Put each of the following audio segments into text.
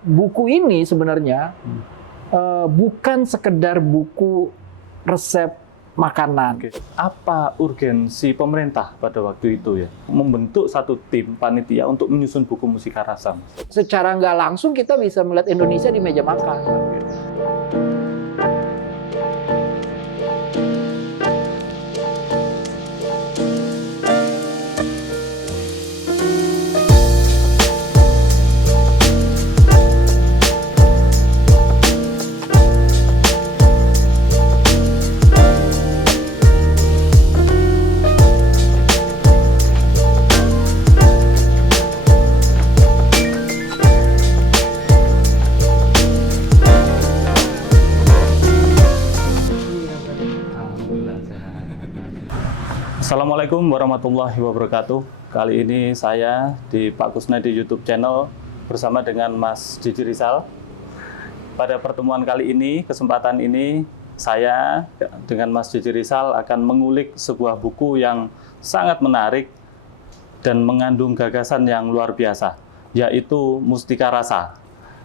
buku ini sebenarnya bukan sekedar buku resep makanan. Oke. Apa urgensi pemerintah pada waktu itu ya membentuk satu tim panitia untuk menyusun buku musika rasa? Secara nggak langsung kita bisa melihat Indonesia di meja makan. Assalamualaikum warahmatullahi wabarakatuh. Kali ini saya di Pak Kusnadi YouTube channel bersama dengan Mas Jiji Rizal. Pada pertemuan kali ini, kesempatan ini, saya dengan Mas Jiji Rizal akan mengulik sebuah buku yang sangat menarik dan mengandung gagasan yang luar biasa, yaitu Mustika Rasa.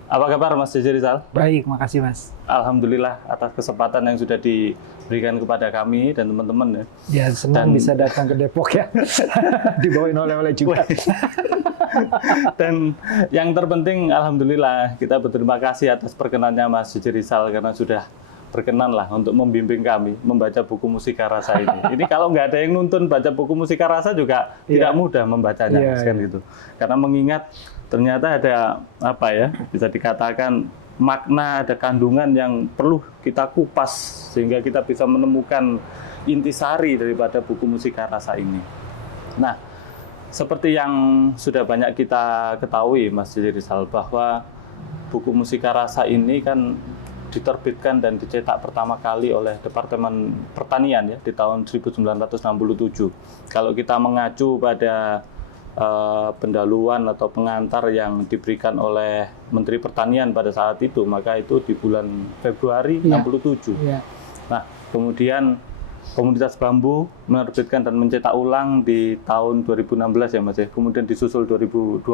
Apa kabar Mas Jiji Rizal? Baik, makasih Mas. Alhamdulillah atas kesempatan yang sudah diberikan kepada kami dan teman-teman ya. Ya, senang bisa datang ke Depok ya. Dibawain oleh-oleh juga. Dan yang terpenting alhamdulillah kita berterima kasih atas perkenannya Mas Jiji Rizal karena sudah berkenan lah untuk membimbing kami membaca buku Mustika Rasa ini. Ini kalau nggak ada yang nuntun baca buku Mustika Rasa juga tidak mudah membacanya kan gitu. Karena mengingat ternyata ada apa ya, bisa dikatakan makna, ada kandungan yang perlu kita kupas sehingga kita bisa menemukan intisari daripada buku Mustika Rasa ini. Nah, seperti yang sudah banyak kita ketahui Mas Jiji Rizal, bahwa buku Mustika Rasa ini kan diterbitkan dan dicetak pertama kali oleh Departemen Pertanian ya di tahun 1967. Kalau kita mengacu pada pendahuluan atau pengantar yang diberikan oleh Menteri Pertanian pada saat itu, maka itu di bulan Februari 67. Ya. Nah, kemudian Komunitas Bambu menerbitkan dan mencetak ulang di tahun 2016 ya Mas ya. Kemudian disusul 2020.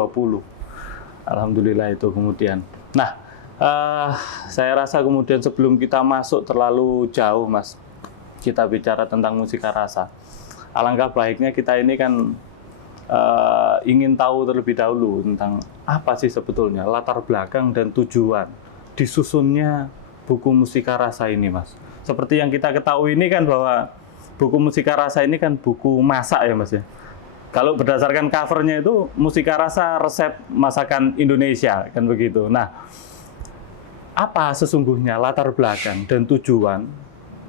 Alhamdulillah itu kemudian. Nah, saya rasa kemudian sebelum kita masuk terlalu jauh Mas, kita bicara tentang Mustika Rasa. Alangkah baiknya kita ini kan ingin tahu terlebih dahulu tentang apa sih sebetulnya latar belakang dan tujuan disusunnya buku Mustika Rasa ini Mas. Seperti yang kita ketahui ini kan bahwa buku Mustika Rasa ini kan buku masak ya Mas ya. Kalau berdasarkan covernya itu Mustika Rasa resep masakan Indonesia kan begitu. Nah, apa sesungguhnya latar belakang dan tujuan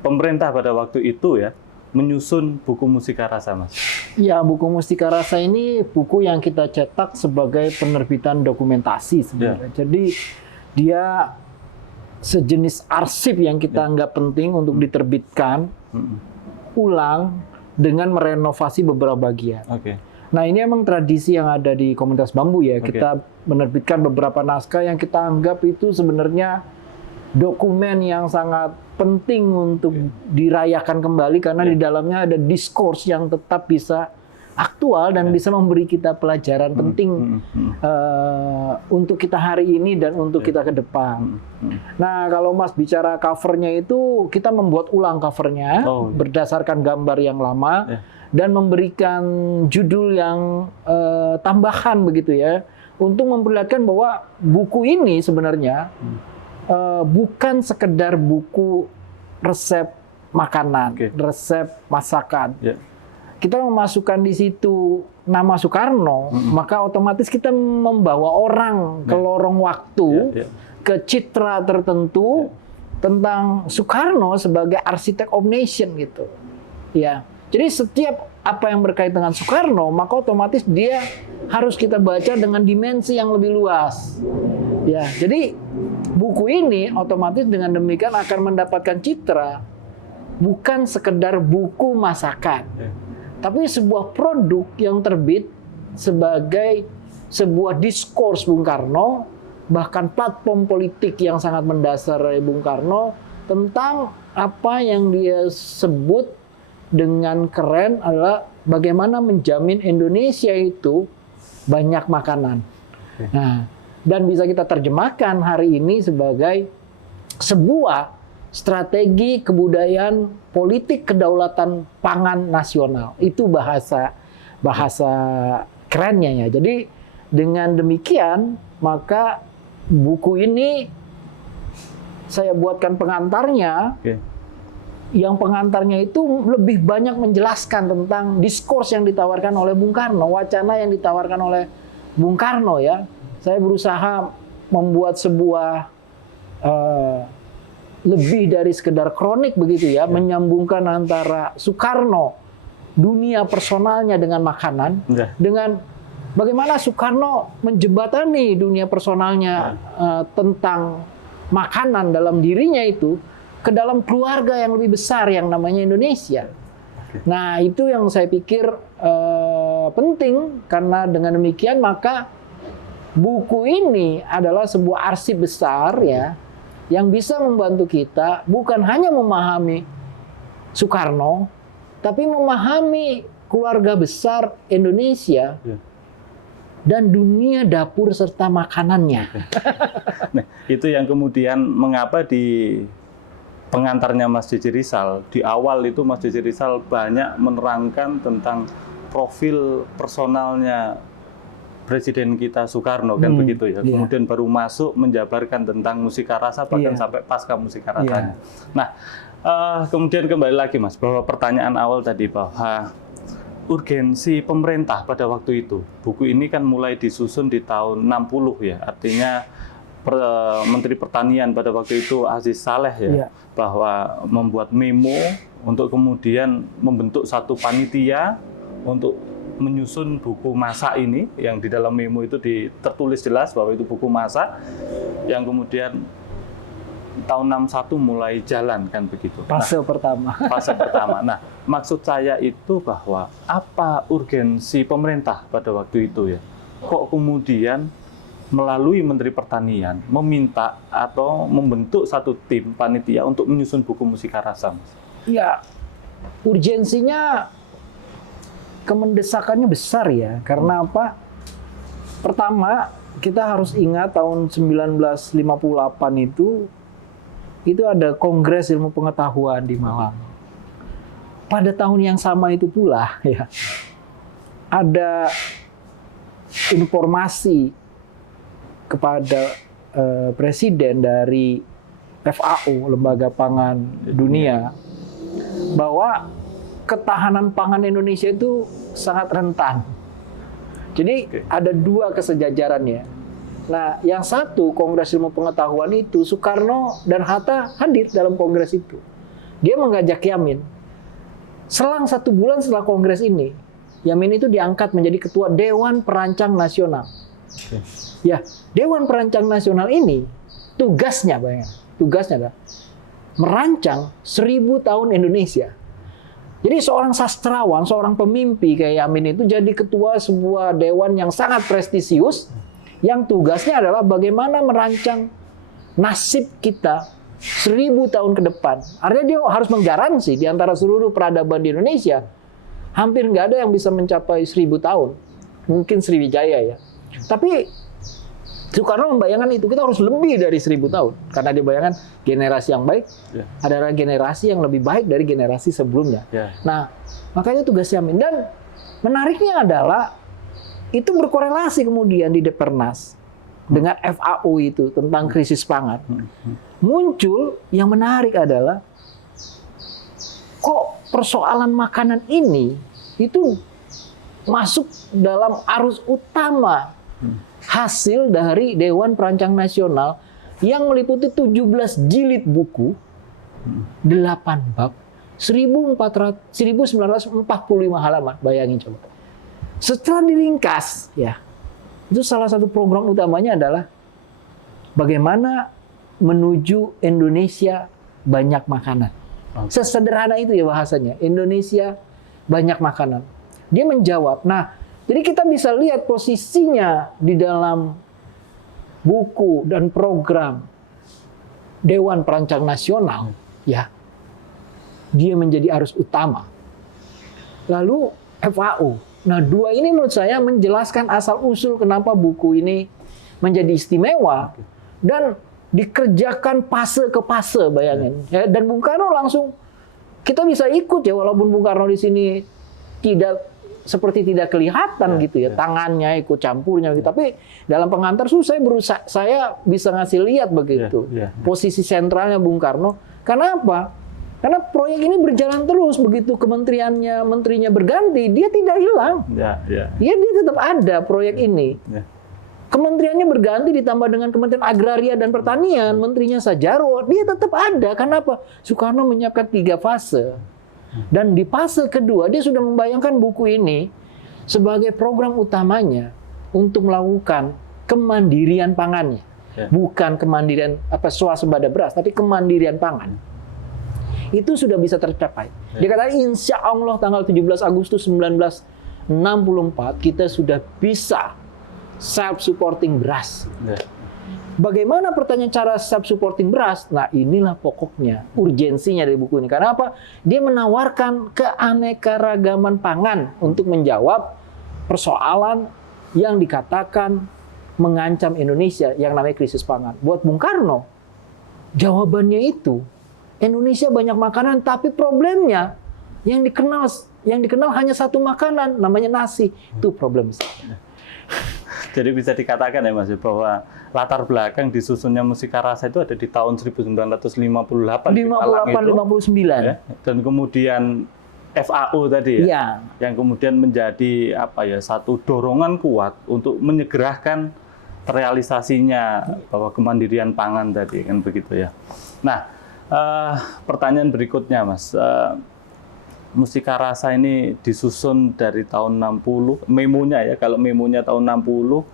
pemerintah pada waktu itu ya menyusun buku Mustika Rasa Mas? Ya, buku Mustika Rasa ini buku yang kita cetak sebagai penerbitan dokumentasi sebenarnya. Jadi dia sejenis arsip yang kita anggap penting untuk diterbitkan ulang dengan merenovasi beberapa bagian. Nah, ini emang tradisi yang ada di Komunitas Bambu ya. Kita menerbitkan beberapa naskah yang kita anggap itu sebenarnya dokumen yang sangat penting untuk dirayakan kembali karena di dalamnya ada diskurs yang tetap bisa aktual dan bisa memberi kita pelajaran penting untuk kita hari ini dan untuk kita ke depan. Nah, kalau Mas bicara covernya itu, kita membuat ulang covernya berdasarkan gambar yang lama dan memberikan judul yang tambahan begitu ya, untuk memperlihatkan bahwa buku ini sebenarnya bukan sekedar buku resep makanan, resep masakan. Kita memasukkan di situ nama Soekarno, maka otomatis kita membawa orang ke lorong waktu, ke citra tertentu tentang Soekarno sebagai arsitek of nation gitu. Ya, jadi setiap apa yang berkaitan dengan Soekarno, maka otomatis dia harus kita baca dengan dimensi yang lebih luas. Ya, jadi buku ini otomatis dengan demikian akan mendapatkan citra bukan sekedar buku masakan, tapi sebuah produk yang terbit sebagai sebuah diskurs Bung Karno, bahkan platform politik yang sangat mendasar dari Bung Karno tentang apa yang dia sebut dengan keren adalah bagaimana menjamin Indonesia itu banyak makanan. Nah, dan bisa kita terjemahkan hari ini sebagai sebuah strategi kebudayaan politik kedaulatan pangan nasional. Itu bahasa kerennya ya. Jadi dengan demikian maka buku ini saya buatkan pengantarnya. Yang pengantarnya itu lebih banyak menjelaskan tentang diskurs yang ditawarkan oleh Bung Karno, wacana yang ditawarkan oleh Bung Karno ya. Saya berusaha membuat sebuah lebih dari sekedar kronik begitu ya, menyambungkan antara Soekarno, dunia personalnya dengan makanan, dengan bagaimana Soekarno menjembatani dunia personalnya tentang makanan dalam dirinya itu ke dalam keluarga yang lebih besar yang namanya Indonesia. Nah, itu yang saya pikir penting, karena dengan demikian maka buku ini adalah sebuah arsip besar ya, yang bisa membantu kita bukan hanya memahami Soekarno, tapi memahami keluarga besar Indonesia dan dunia dapur serta makanannya. Nah, itu yang kemudian mengapa di pengantarnya Mas Jeje Rizal, di awal itu Mas Jeje Rizal banyak menerangkan tentang profil personalnya Presiden kita Soekarno, kan begitu ya. Kemudian baru masuk menjabarkan tentang musika rasa, bahkan sampai pasca musika rasanya. Nah, kemudian kembali lagi Mas, bahwa pertanyaan awal tadi bahwa urgensi pemerintah pada waktu itu. Buku ini kan mulai disusun di tahun 60 ya, artinya Menteri Pertanian pada waktu itu Aziz Saleh ya, bahwa membuat memo untuk kemudian membentuk satu panitia untuk menyusun buku masak ini, yang di dalam memo itu tertulis jelas bahwa itu buku masak, yang kemudian tahun 61 mulai jalan, kan begitu. Fase pertama. Fase pertama. Nah, maksud saya itu bahwa apa urgensi pemerintah pada waktu itu ya? Kok kemudian melalui Menteri Pertanian meminta atau membentuk satu tim panitia untuk menyusun buku musika rasa, Mas? Ya, urgensinya, kemendesakannya besar ya. Karena apa? Pertama, kita harus ingat tahun 1958 itu ada Kongres Ilmu Pengetahuan di Malang. Pada tahun yang sama itu pula ya, ada informasi kepada Presiden dari FAO, Lembaga Pangan Dunia, bahwa ketahanan pangan Indonesia itu sangat rentan. Jadi ada dua kesejajarannya. Nah, yang satu, Kongres Ilmu Pengetahuan itu, Soekarno dan Hatta hadir dalam kongres itu. Dia mengajak Yamin. Selang 1 bulan setelah kongres ini, Yamin itu diangkat menjadi ketua Dewan Perancang Nasional. Ya, Dewan Perancang Nasional ini tugasnya adalah merancang 1000 tahun Indonesia. Jadi seorang sastrawan, seorang pemimpi kayak Yamin itu jadi ketua sebuah dewan yang sangat prestisius, yang tugasnya adalah bagaimana merancang nasib kita 1000 tahun ke depan. Artinya dia harus menggaransi di antara seluruh peradaban di Indonesia, hampir nggak ada yang bisa mencapai 1000 tahun. Mungkin Sriwijaya ya. Tapi Soekarno membayangkan itu, kita harus lebih dari 1000 tahun. Karena dia bayangkan generasi yang baik adalah generasi yang lebih baik dari generasi sebelumnya. Nah, makanya tugas Yamin. Dan menariknya adalah, itu berkorelasi kemudian di Depernas dengan FAO itu tentang krisis pangan. Muncul yang menarik adalah, kok persoalan makanan ini itu masuk dalam arus utama hasil dari Dewan Perancang Nasional yang meliputi 17 jilid buku, 8 bab, 1945 halaman. Bayangin coba. Setelah diringkas, ya, itu salah satu program utamanya adalah bagaimana menuju Indonesia banyak makanan. Sesederhana itu ya bahasanya, Indonesia banyak makanan. Dia menjawab. Nah, jadi kita bisa lihat posisinya di dalam buku dan program Dewan Perancang Nasional, ya, dia menjadi arus utama. Lalu FAO. Nah, dua ini menurut saya menjelaskan asal-usul kenapa buku ini menjadi istimewa dan dikerjakan fase ke fase, bayangin. Ya, dan Bung Karno langsung kita bisa ikut ya, walaupun Bung Karno di sini seperti tidak kelihatan gitu ya, tangannya ikut campurnya gitu. Tapi dalam pengantar saya bisa ngasih lihat begitu posisi sentralnya Bung Karno. Karena apa? Karena proyek ini berjalan terus, begitu menterinya berganti, dia tidak hilang. Dia tetap ada proyek ini. Kementeriannya berganti ditambah dengan Kementerian Agraria dan Pertanian, menterinya Sadjarwo, dia tetap ada. Kenapa? Soekarno menyiapkan 3 fase. Dan di fase kedua dia sudah membayangkan buku ini sebagai program utamanya untuk melakukan kemandirian pangannya. Bukan kemandirian swasembada beras, tapi kemandirian pangan. Itu sudah bisa tercapai. Dia katakan insya Allah tanggal 17 Agustus 1964 kita sudah bisa self-supporting beras. Bagaimana pertanyaan cara self-supporting beras? Nah, inilah pokoknya, urgensinya dari buku ini. Karena apa? Dia menawarkan keanekaragaman pangan untuk menjawab persoalan yang dikatakan mengancam Indonesia, yang namanya krisis pangan. Buat Bung Karno, jawabannya itu, Indonesia banyak makanan, tapi problemnya yang dikenal hanya satu makanan, namanya nasi. Itu problem besar. Jadi bisa dikatakan ya Mas, bahwa latar belakang disusunnya Mustika Rasa itu ada di tahun 1958 di Malang itu, 59. Ya, dan kemudian FAO tadi ya, yang kemudian menjadi satu dorongan kuat untuk menyegerakan terrealisasinya bahwa kemandirian pangan tadi, kan begitu ya. Nah, pertanyaan berikutnya Mas, Mustika Rasa ini disusun dari tahun 60, memonya ya, kalau memonya tahun 60,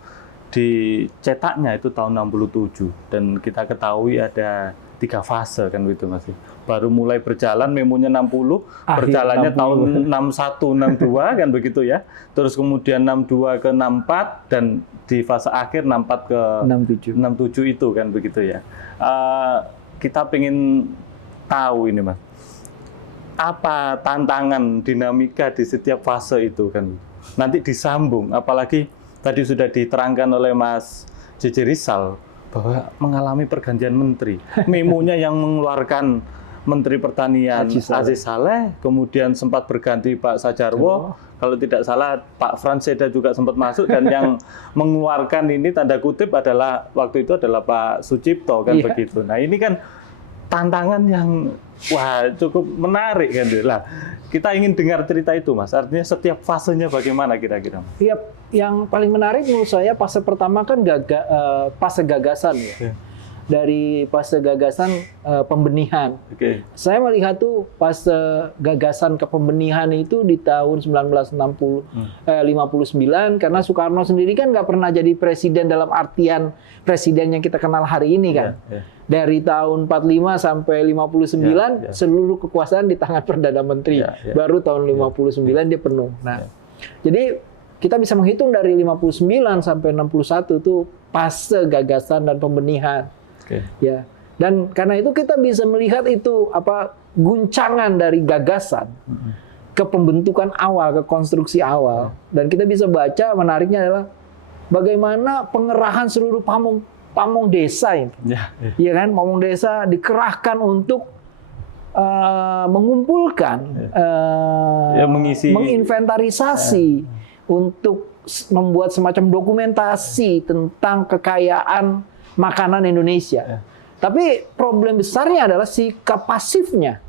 dicetaknya itu tahun 67, dan kita ketahui ada 3 fase kan begitu Mas. Baru mulai berjalan memonya 60, berjalannya 60. Tahun 61, 62 kan begitu ya. Terus kemudian 62 ke 64 dan di fase akhir 64 ke 67 itu kan begitu ya. Kita pengen tahu ini Mas, apa tantangan dinamika di setiap fase itu kan nanti disambung, apalagi tadi sudah diterangkan oleh Mas J.J. Rizal bahwa mengalami pergantian menteri. Memonya yang mengeluarkan Menteri Pertanian Aziz Saleh, kemudian sempat berganti Pak Sadjarwo, kalau tidak salah Pak Frans Seda juga sempat masuk, dan yang mengeluarkan ini tanda kutip adalah waktu itu adalah Pak Sucipto kan begitu. Nah, ini kan tantangan yang cukup menarik kan. Lah, kita ingin dengar cerita itu Mas. Artinya setiap fasenya bagaimana kira-kira? Iya, yang paling menarik menurut saya fase pertama kan fase gagasan ya. Dari fase gagasan pembenihan. Saya melihat tuh fase gagasan ke pembenihan itu di tahun 59 karena Soekarno sendiri kan nggak pernah jadi presiden dalam artian presiden yang kita kenal hari ini kan. Dari tahun 45 sampai 59 seluruh kekuasaan di tangan Perdana Menteri. Baru tahun 59 dia penuh. Nah, jadi kita bisa menghitung dari 59 sampai 61 itu fase gagasan dan pembenihan. Ya, dan karena itu kita bisa melihat itu guncangan dari gagasan ke pembentukan awal, ke konstruksi awal, dan kita bisa baca menariknya adalah bagaimana pengerahan seluruh pamong desa ini, ya kan, pamong desa dikerahkan untuk mengumpulkan, menginventarisasi, untuk membuat semacam dokumentasi tentang kekayaan makanan Indonesia. Tapi problem besarnya adalah sikap pasifnya.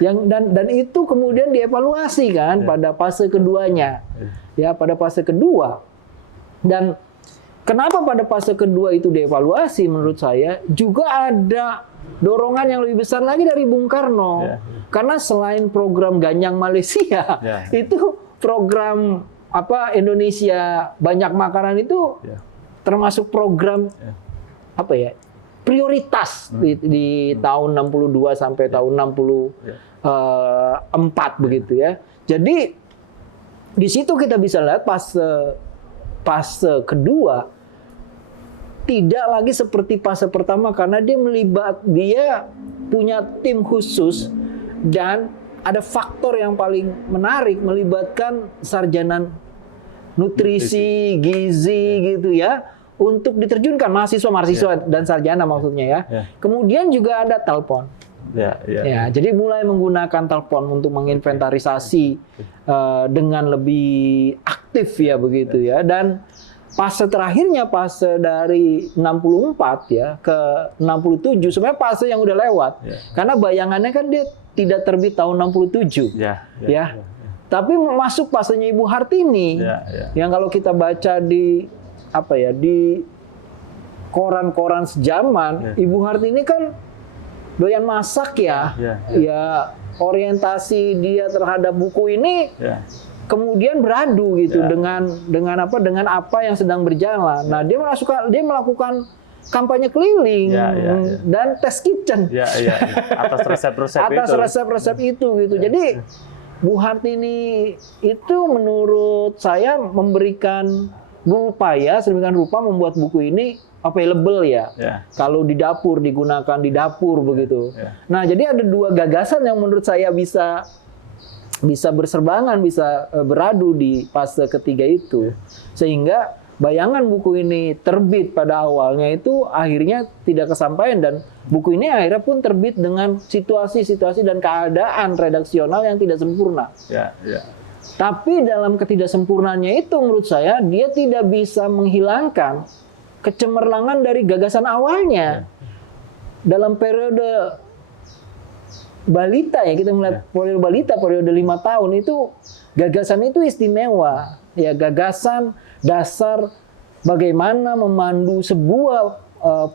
Dan itu kemudian dievaluasi kan pada fase keduanya. Ya, pada fase kedua. Dan kenapa pada fase kedua itu dievaluasi menurut saya juga ada dorongan yang lebih besar lagi dari Bung Karno. Karena selain program Ganyang Malaysia, itu program Indonesia banyak makanan itu termasuk program prioritas di tahun 62 sampai tahun 64 begitu ya. Jadi di situ kita bisa lihat fase kedua tidak lagi seperti fase pertama karena dia punya tim khusus, dan ada faktor yang paling menarik melibatkan sarjana nutrisi, gizi gitu ya, untuk diterjunkan mahasiswa dan sarjana maksudnya ya. Kemudian juga ada telepon. Ya, jadi mulai menggunakan telepon untuk menginventarisasi dengan lebih aktif ya begitu ya. Dan fase terakhirnya, fase dari 64 ya ke 67, sebenarnya fase yang udah lewat. Karena bayangannya kan dia tidak terbit tahun 67. Tapi masuk fasenya Ibu Hartini. Yang kalau kita baca di di koran-koran sejaman, Ibu Hartini kan doyan masak ya. Ya, orientasi dia terhadap buku ini kemudian beradu gitu dengan apa yang sedang berjalan. Nah, dia melakukan kampanye keliling dan test kitchen atas resep-resep itu gitu. Jadi Bu Hartini itu menurut saya memberikan berupaya sedemikian rupa membuat buku ini available ya. Kalau di dapur, digunakan di dapur begitu. Nah, jadi ada dua gagasan yang menurut saya bisa berserbangan, bisa beradu di fase ketiga itu. Sehingga bayangan buku ini terbit pada awalnya itu akhirnya tidak kesampaian, dan buku ini akhirnya pun terbit dengan situasi-situasi dan keadaan redaksional yang tidak sempurna. Tapi dalam ketidaksempurnaannya itu menurut saya dia tidak bisa menghilangkan kecemerlangan dari gagasan awalnya. Dalam periode balita ya, kita melihat periode balita, periode 5 tahun itu gagasan itu istimewa. Ya, gagasan dasar bagaimana memandu sebuah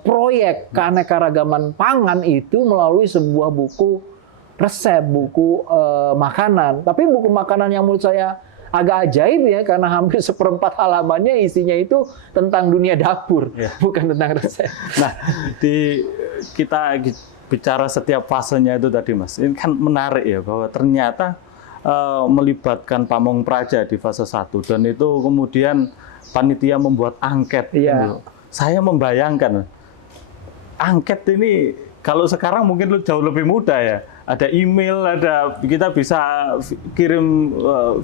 proyek keanekaragaman pangan itu melalui sebuah buku resep, buku makanan. Tapi buku makanan yang menurut saya agak ajaib ya, karena hampir 1/4 halamannya isinya itu tentang dunia dapur, bukan tentang resep. Nah, kita bicara setiap fasenya itu tadi Mas, ini kan menarik ya, bahwa ternyata melibatkan Pamong Praja di fase 1, dan itu kemudian panitia membuat angket. Saya membayangkan, angket ini kalau sekarang mungkin jauh lebih mudah ya. Ada email, kita bisa kirim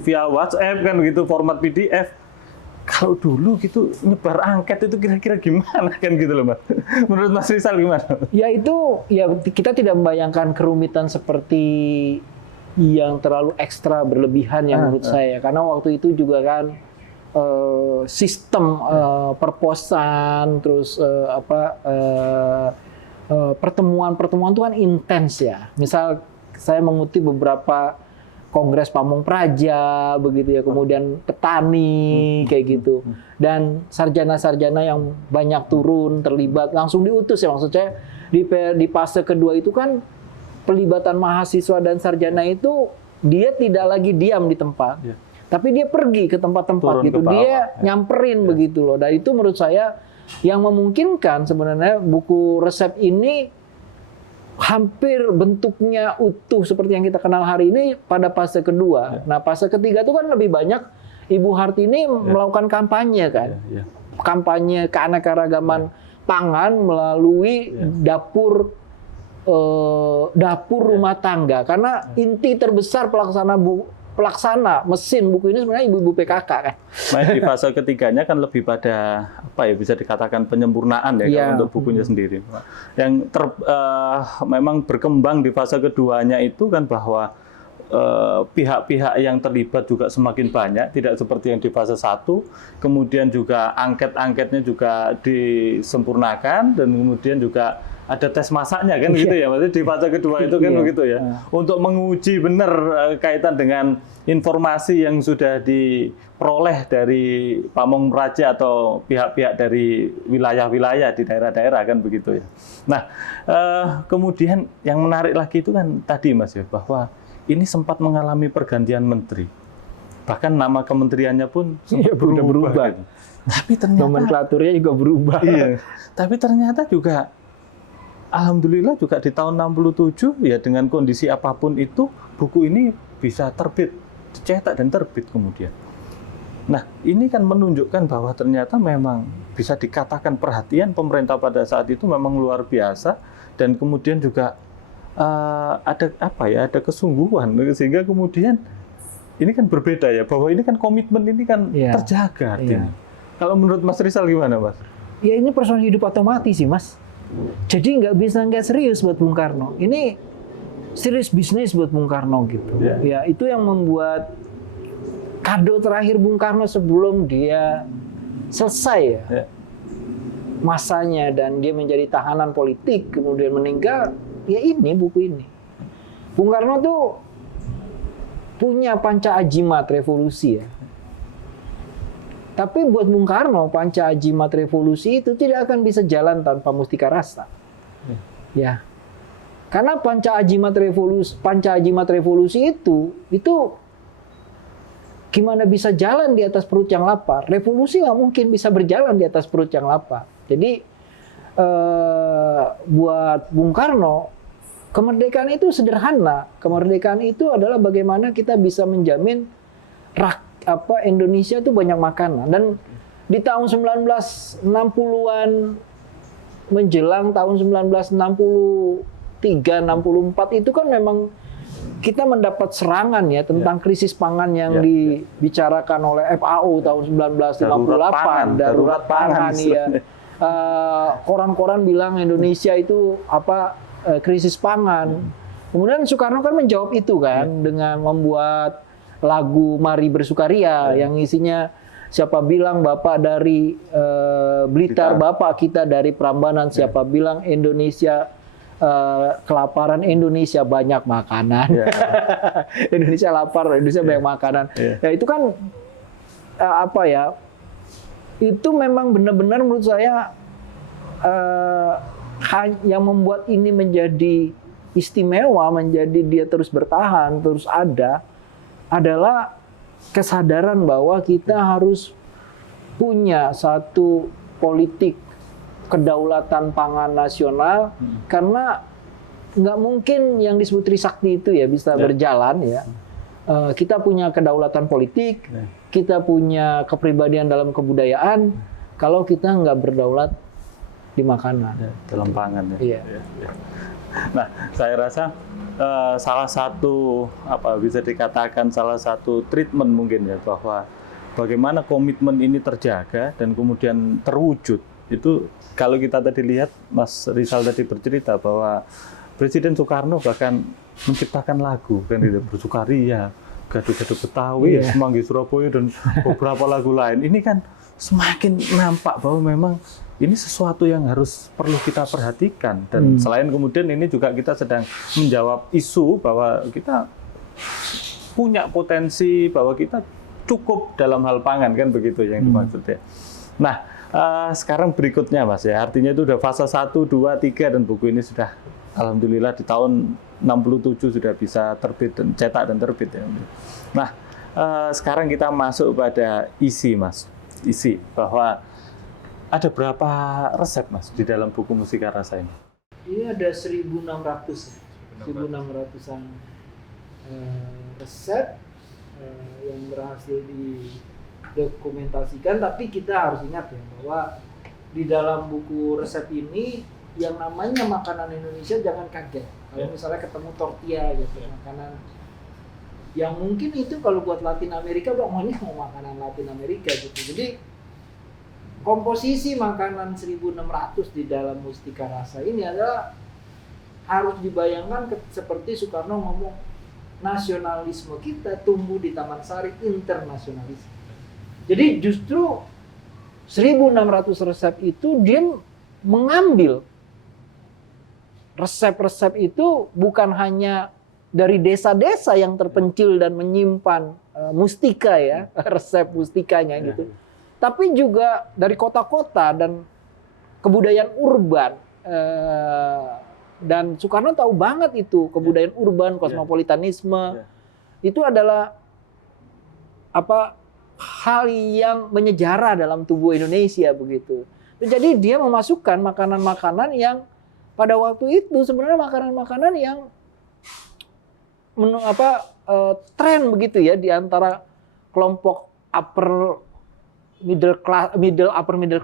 via WhatsApp kan gitu, format PDF. Kalau dulu gitu nyebar angket itu kira-kira gimana kan gitu loh Mas. Menurut Mas Rizal gimana? Ya itu ya kita tidak membayangkan kerumitan seperti yang terlalu ekstra berlebihan ya menurut saya. Karena waktu itu juga kan sistem perposan, terus pertemuan-pertemuan itu kan intens ya. Misal saya mengutip beberapa kongres Pamong Praja begitu ya, kemudian petani kayak gitu. Dan sarjana-sarjana yang banyak turun terlibat langsung diutus ya, maksud saya di fase kedua itu kan pelibatan mahasiswa dan sarjana itu dia tidak lagi diam di tempat. Tapi dia pergi ke tempat-tempat gitu. Dia nyamperin begitu loh. Dan itu menurut saya yang memungkinkan sebenarnya buku resep ini hampir bentuknya utuh seperti yang kita kenal hari ini pada fase kedua. Nah, fase ketiga itu kan lebih banyak Ibu Hartini melakukan kampanye kan. Kampanye keanekaragaman pangan melalui dapur rumah tangga. Karena inti terbesar pelaksana mesin buku ini sebenarnya ibu-ibu PKK kan. Nah, di fase ketiganya kan lebih pada bisa dikatakan penyempurnaan ya untuk bukunya sendiri. Yang memang berkembang di fase keduanya itu kan bahwa pihak-pihak yang terlibat juga semakin banyak, tidak seperti yang di fase 1. Kemudian juga angket-angketnya juga disempurnakan, dan kemudian juga ada tes masaknya kan gitu ya, maksudnya di fase kedua itu kan begitu ya, untuk menguji benar kaitan dengan informasi yang sudah diperoleh dari Pamong Praja atau pihak-pihak dari wilayah-wilayah di daerah-daerah kan begitu ya. Nah, kemudian yang menarik lagi itu kan tadi Mas ya, bahwa ini sempat mengalami pergantian menteri, bahkan nama kementeriannya pun berubah. Gitu. Tapi ternyata nomenklaturnya juga berubah. Tapi ternyata juga alhamdulillah juga di tahun 67 ya, dengan kondisi apapun itu buku ini bisa terbit, dicetak dan terbit kemudian. Nah, ini kan menunjukkan bahwa ternyata memang bisa dikatakan perhatian pemerintah pada saat itu memang luar biasa, dan kemudian juga ada kesungguhan, sehingga kemudian ini kan berbeda ya, bahwa ini kan komitmen ini kan terjaga artinya. Kalau menurut Mas Rizal gimana Mas? ya ini persoalan hidup atau mati sih, Mas. Jadi nggak bisa nggak serius buat Bung Karno. Ini serius bisnis buat Bung Karno gitu. Ya itu yang membuat kado terakhir Bung Karno sebelum dia selesai ya masanya dan dia menjadi tahanan politik kemudian meninggal. Ya ini buku ini. Bung Karno tuh punya panca ajimat revolusi ya. Tapi buat Bung Karno, panca ajimat revolusi itu tidak akan bisa jalan tanpa Mustika Rasa. Ya. Karena panca ajimat revolusi itu gimana bisa jalan di atas perut yang lapar? Revolusi nggak mungkin bisa berjalan di atas perut yang lapar. Jadi buat Bung Karno, kemerdekaan itu sederhana. Kemerdekaan itu adalah bagaimana kita bisa menjamin Indonesia itu banyak makanan. Dan di tahun 1960-an menjelang tahun 1963-64 itu kan memang kita mendapat serangan ya tentang krisis pangan yang dibicarakan oleh FAO tahun 1958, darurat pangan ya. Koran-koran bilang Indonesia itu krisis pangan. Kemudian Soekarno kan menjawab itu kan dengan membuat lagu Mari Bersukaria yang isinya siapa bilang Bapak dari Blitar, Bapak kita dari Prambanan, siapa bilang Indonesia kelaparan, Indonesia banyak makanan. Indonesia lapar, Indonesia banyak makanan. Ya itu kan itu memang benar-benar menurut saya yang membuat ini menjadi istimewa, menjadi dia terus bertahan, terus ada adalah kesadaran bahwa kita harus punya satu politik kedaulatan pangan nasional, karena nggak mungkin yang disebut Trisakti itu ya bisa berjalan ya. Kita punya kedaulatan politik, kita punya kepribadian dalam kebudayaan, kalau kita nggak berdaulat di makanan. Dalam pangan ya. Nah, saya rasa salah satu bisa dikatakan salah satu treatment mungkin ya bahwa bagaimana komitmen ini terjaga dan kemudian terwujud itu kalau kita tadi lihat Mas Rizal tadi bercerita bahwa Presiden Soekarno bahkan menciptakan lagu kan gitu, Bersukaria, Gado-gado Betawi, Semanggi Surabaya dan beberapa lagu lain. Ini kan semakin nampak bahwa memang ini sesuatu yang harus perlu kita perhatikan dan selain kemudian ini juga kita sedang menjawab isu bahwa kita punya potensi bahwa kita cukup dalam hal pangan kan begitu yang dimaksudnya. Nah, sekarang berikutnya Mas ya, artinya itu udah fase 1, 2, 3 dan buku ini sudah alhamdulillah di tahun 67 sudah bisa terbit dan cetak dan terbit ya. Nah, sekarang kita masuk pada isi Mas. Isi bahwa ada berapa resep Mas di dalam buku Mustika Rasa ini? Ini ada 1.600-an resep yang berhasil didokumentasikan, tapi kita harus ingat ya bahwa di dalam buku resep ini yang namanya makanan Indonesia jangan kaget. Kalau misalnya ketemu tortilla gitu, makanan yang mungkin itu kalau buat Latin Amerika maunya mau makanan Latin Amerika gitu. Jadi komposisi makanan 1.600 di dalam Mustika Rasa ini adalah harus dibayangkan seperti Soekarno ngomong, nasionalisme kita tumbuh di Taman Sari, internasionalisme. Jadi justru 1.600 resep itu dia mengambil resep-resep itu bukan hanya dari desa-desa yang terpencil dan menyimpan mustika ya, resep mustikanya gitu. Tapi juga dari kota-kota dan kebudayaan urban. Dan Soekarno tahu banget itu, kebudayaan urban, kosmopolitanisme. Itu adalah hal yang menyejarah dalam tubuh Indonesia begitu. Jadi dia memasukkan makanan-makanan yang pada waktu itu sebenarnya makanan-makanan yang tren begitu ya di antara kelompok upper middle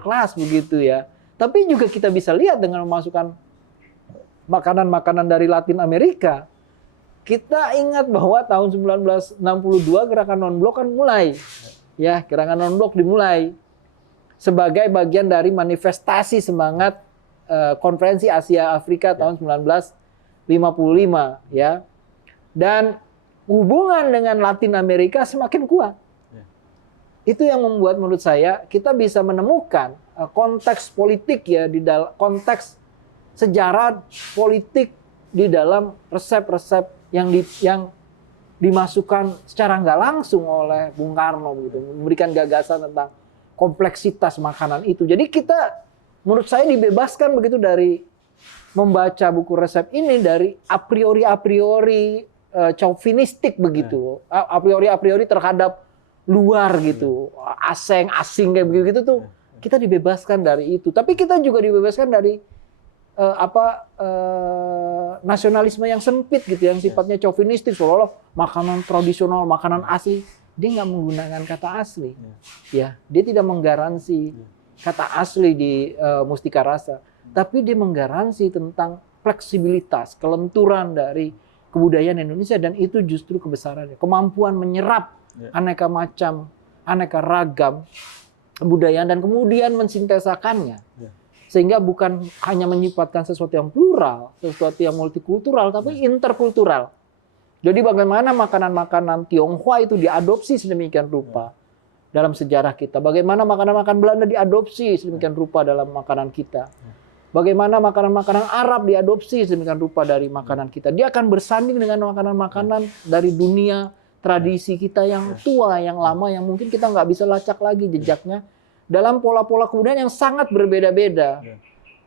class begitu ya. Tapi juga kita bisa lihat dengan memasukkan makanan-makanan dari Latin Amerika. Kita ingat bahwa tahun 1962 gerakan non-blok kan mulai. Ya, gerakan non-blok dimulai. sebagai bagian dari manifestasi semangat Konferensi Asia Afrika tahun 1955 ya. Dan hubungan dengan Latin Amerika semakin kuat. Itu yang membuat menurut saya kita bisa menemukan konteks politik ya di dalam konteks sejarah politik di dalam resep-resep yang dimasukkan secara nggak langsung oleh Bung Karno begitu, memberikan gagasan tentang kompleksitas makanan itu. Jadi kita menurut saya dibebaskan begitu dari membaca buku resep ini dari a priori chauvinistik begitu, a priori terhadap luar gitu, asing kayak begitu tuh. Kita dibebaskan dari itu, tapi kita juga dibebaskan dari nasionalisme yang sempit gitu, yang sifatnya chauvinistik, seolah-olah makanan tradisional, makanan asli. Dia nggak menggunakan kata asli, ya. Dia tidak menggaransi kata asli di Mustika Rasa, tapi dia menggaransi tentang fleksibilitas, kelenturan dari kebudayaan Indonesia, dan itu justru kebesarannya, kemampuan menyerap aneka macam, aneka ragam kebudayaan dan kemudian mensintesakannya. Sehingga bukan hanya menyifatkan sesuatu yang plural, sesuatu yang multikultural, tapi interkultural. Jadi bagaimana makanan-makanan Tionghoa itu diadopsi sedemikian rupa dalam sejarah kita. Bagaimana makanan-makanan Belanda diadopsi sedemikian rupa dalam makanan kita. Bagaimana makanan-makanan Arab diadopsi sedemikian rupa dari makanan kita. Dia akan bersanding dengan makanan-makanan dari dunia tradisi kita yang tua, yang lama, yang mungkin kita nggak bisa lacak lagi jejaknya dalam pola-pola kebudayaan yang sangat berbeda-beda.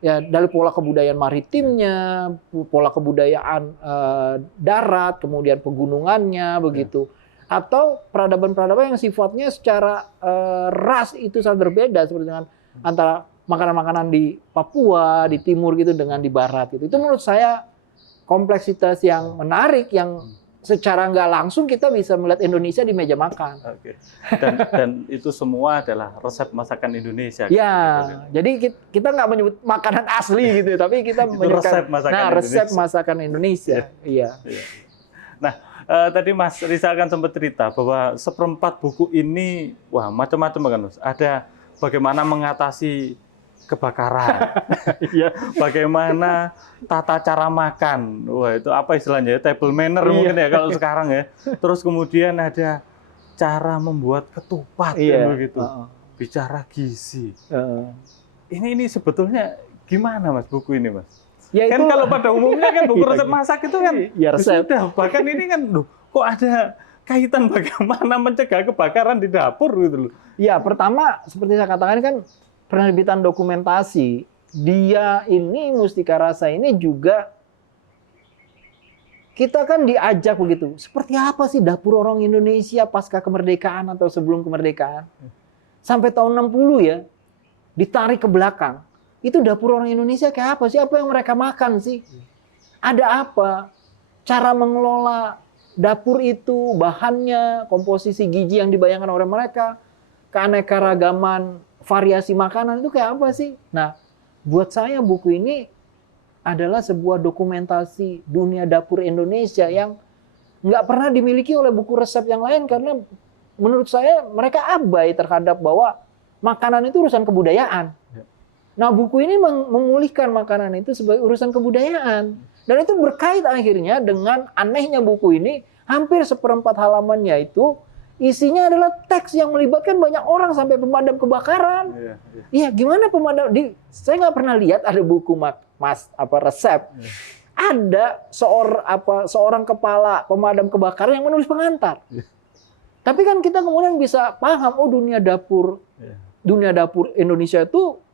Ya, dari pola kebudayaan maritimnya, pola kebudayaan darat, kemudian pegunungannya, begitu. Atau peradaban-peradaban yang sifatnya secara ras itu sangat berbeda, seperti dengan antara makanan-makanan di Papua, di timur gitu, dengan di barat. Gitu. Itu menurut saya kompleksitas yang menarik, yang secara nggak langsung kita bisa melihat Indonesia di meja makan. Oke. Dan itu semua adalah resep masakan Indonesia. Ya, jadi kita nggak menyebut makanan asli gitu, tapi kita menyebutkan resep masakan Indonesia. Iya. Nah, tadi Mas Rizal kan sempat cerita bahwa seperempat buku ini, wah macam-macam kan Mas. Ada bagaimana mengatasi kebakaran, bagaimana tata cara makan, wah itu apa istilahnya, table manner mungkin ya kalau sekarang ya. Terus kemudian ada cara membuat ketupat, begitu, bicara gizi. Ini sebetulnya gimana Mas buku ini Mas? Ya, kan itu, kalau pada umumnya kan buku resep masak itu kan, sudah bahkan ini kan, kok ada kaitan bagaimana mencegah kebakaran di dapur gitu loh. Ya, pertama seperti saya katakan kan, penerbitan dokumentasi, dia ini Mustika Rasa ini juga kita kan diajak begitu. Seperti apa sih dapur orang Indonesia pasca kemerdekaan atau sebelum kemerdekaan? Sampai tahun 60 ya, ditarik ke belakang. Itu dapur orang Indonesia kayak apa sih? Apa yang mereka makan sih? Ada apa? Cara mengelola dapur itu, bahannya, komposisi gizi yang dibayangkan oleh mereka, keanekaragaman variasi makanan itu kayak apa sih? Nah, buat saya buku ini adalah sebuah dokumentasi dunia dapur Indonesia yang nggak pernah dimiliki oleh buku resep yang lain, karena menurut saya mereka abai terhadap bahwa makanan itu urusan kebudayaan. Nah, buku ini memulihkan makanan itu sebagai urusan kebudayaan. Dan itu berkait akhirnya dengan anehnya buku ini, hampir seperempat halamannya itu isinya adalah teks yang melibatkan banyak orang sampai pemadam kebakaran. Iya, gimana pemadam? Saya nggak pernah lihat ada buku resep. Ada seorang kepala pemadam kebakaran yang menulis pengantar. Tapi kan kita kemudian bisa paham, oh dunia dapur Indonesia itu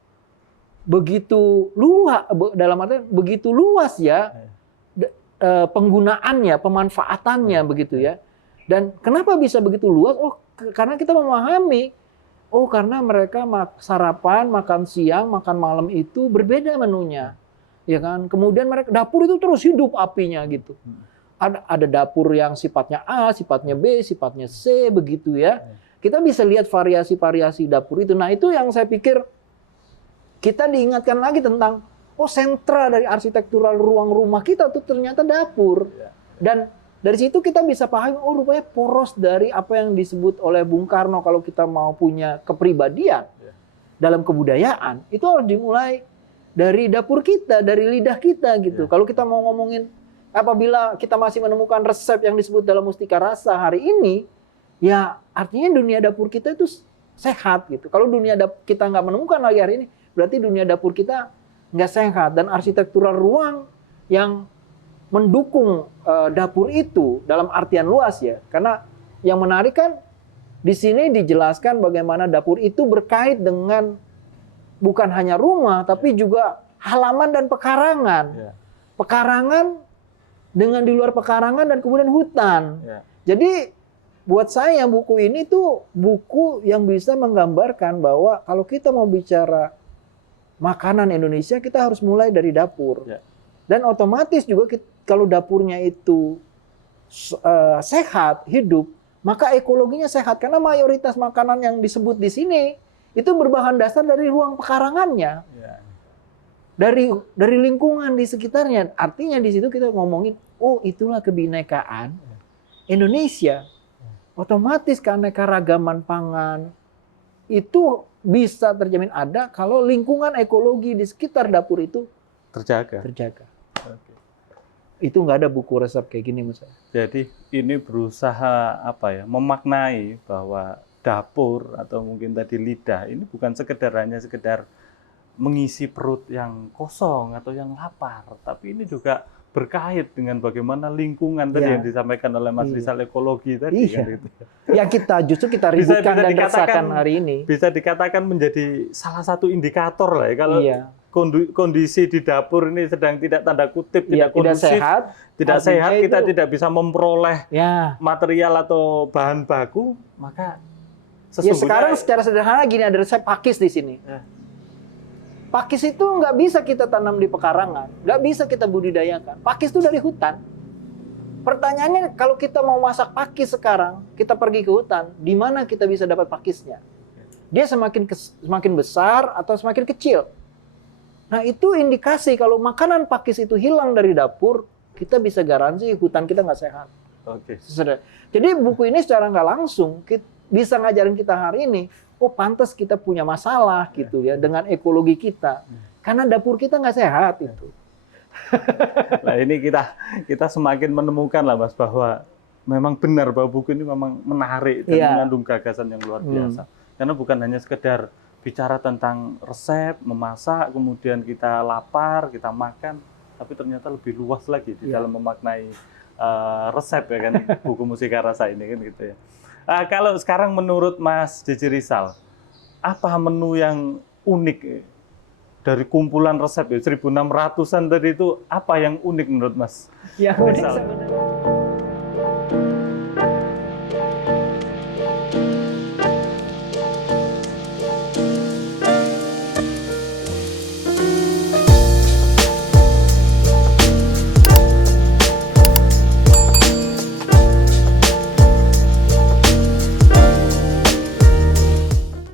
begitu luas, dalam artian begitu luas ya penggunaannya, pemanfaatannya begitu ya. Dan kenapa bisa begitu luas? Oh, karena kita memahami, oh karena mereka sarapan, makan siang, makan malam itu berbeda menunya, ya kan? Kemudian mereka dapur itu terus hidup apinya gitu. Ada dapur yang sifatnya A, sifatnya B, sifatnya C, begitu ya. Kita bisa lihat variasi-variasi dapur itu. Nah, itu yang saya pikir kita diingatkan lagi tentang, oh sentra dari arsitektural ruang rumah kita tuh ternyata dapur. Dan dari situ kita bisa pahami, oh rupanya poros dari apa yang disebut oleh Bung Karno kalau kita mau punya kepribadian. dalam kebudayaan itu harus dimulai dari dapur kita, dari lidah kita gitu. Kalau kita mau ngomongin, apabila kita masih menemukan resep yang disebut dalam Mustika Rasa hari ini, ya artinya dunia dapur kita itu sehat gitu. Kalau dunia kita nggak menemukan lagi hari ini, berarti dunia dapur kita nggak sehat. Dan arsitektural ruang yang mendukung dapur itu dalam artian luas ya. Karena yang menarik kan di sini dijelaskan bagaimana dapur itu berkait dengan bukan hanya rumah, tapi juga halaman dan pekarangan. Pekarangan dengan di luar pekarangan dan kemudian hutan. Jadi buat saya buku ini tuh buku yang bisa menggambarkan bahwa kalau kita mau bicara makanan Indonesia, kita harus mulai dari dapur. Dan otomatis juga kalau dapurnya itu sehat, hidup, maka ekologinya sehat. Karena mayoritas makanan yang disebut di sini itu berbahan dasar dari ruang pekarangannya. Dari lingkungan di sekitarnya. Artinya di situ kita ngomongin, oh itulah kebinekaan Indonesia. Otomatis keanekaragaman pangan itu bisa terjamin ada kalau lingkungan ekologi di sekitar dapur itu terjaga. Itu nggak ada buku resep kayak gini menurut saya. Jadi ini berusaha memaknai bahwa dapur atau mungkin tadi lidah ini bukan hanya sekedar mengisi perut yang kosong atau yang lapar, tapi ini juga berkait dengan bagaimana lingkungan tadi yang disampaikan oleh Mas Rizal, ekologi tadi kan gitu. Yang kita ributkan dan rasakan hari ini. Bisa dikatakan menjadi salah satu indikator lah ya kalau kondisi di dapur ini sedang tidak tanda kutip tidak kondusif, tidak sehat, kita tidak bisa memperoleh material atau bahan baku, maka sesungguhnya sekarang secara sederhana gini, ada resep pakis di sini. Pakis itu nggak bisa kita tanam di pekarangan, nggak bisa kita budidayakan. Pakis itu dari hutan. Pertanyaannya, kalau kita mau masak pakis sekarang, kita pergi ke hutan, di mana kita bisa dapat pakisnya? Dia semakin besar atau semakin kecil? Nah itu indikasi kalau makanan pakis itu hilang dari dapur, kita bisa garansi hutan kita nggak sehat. Jadi buku ini secara nggak langsung bisa ngajarin kita hari ini, oh pantas kita punya masalah gitu ya dengan ekologi kita, karena dapur kita nggak sehat itu. Nah ini kita semakin menemukan lah Mas bahwa memang benar bahwa buku ini memang menarik dan mengandung gagasan yang luar biasa. Karena bukan hanya sekedar bicara tentang resep, memasak, kemudian kita lapar, kita makan, tapi ternyata lebih luas lagi di dalam memaknai resep ya kan buku Mustika Rasa ini kan gitu ya. Kalau sekarang menurut Mas Jeje Rizal, apa menu yang unik dari kumpulan resep ya 1600-an tadi itu, apa yang unik menurut Mas? Yang unik sebenarnya